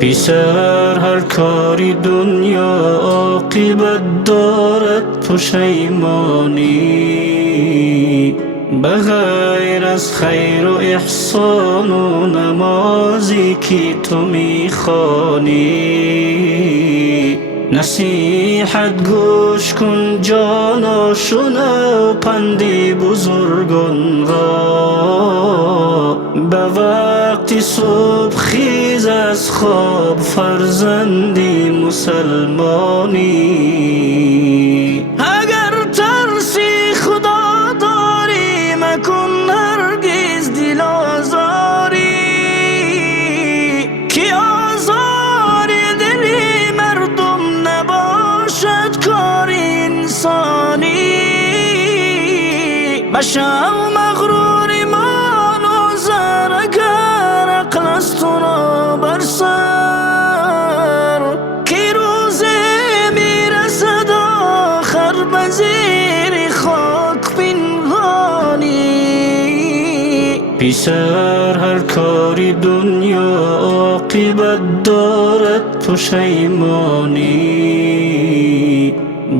پیسر هر کاری دنیا عاقبت دارد پشیمانی، بغیر از خیر و احسان و نمازی که تو میخوانی. نصیحت گوش کن جانا، شنو پندی بزرگان را. به وقت صبح خیز از خواب فرزندی مسلمانی. اگر ترسی خدا داری مکن هرگز دل آزاری، که آزار دل مردم نباشد کار انسانی. بشو مغرور ایمان و زر، اگر عقل از تو را بر سر، که روزه میرسد آخر به زیر خاک پنهانی. پیسر هر کاری دنیا عاقبت دارد پشیمانی،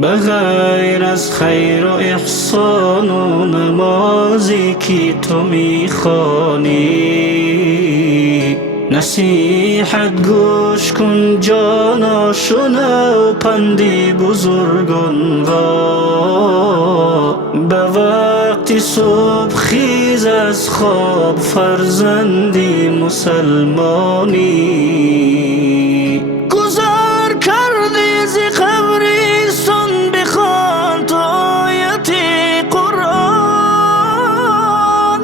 بغیر از خیر و احسان و نمازی که تو میخوانی. نصیحت گوش کن جانا، شنو پندی بزرگان را. به وقت صبح خیز از خواب فرزندی مسلمانی. گذار کردی ز قبرستان، بخوان تو آیت قرآن.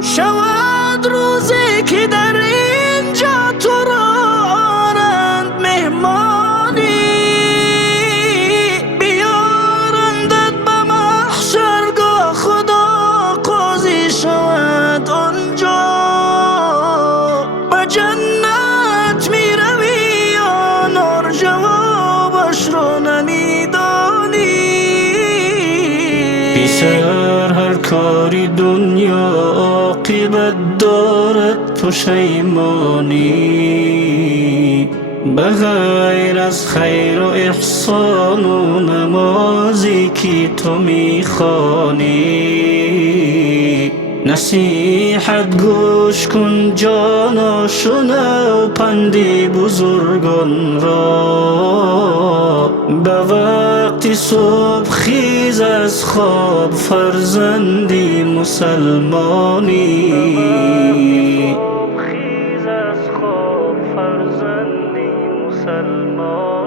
شود روزی که در اینجا تو را آرند مهمانی، بیارندت به محشرگاه، خدا قاضی شود آنجا. به جنت می روی یا نار، جوابش رو نمیدانی. پیسر هر کاری دنیا عاقبت دارد پشیمانی، بغیر از خیر و احسان و نمازی که تو میخوانی. نصیحت گوش کن جانا، شنو پندی بزرگان را. به وقت صبح خیز از خواب فرزندی مسلمانی. خیز از خواب فرزندی مسلمانی.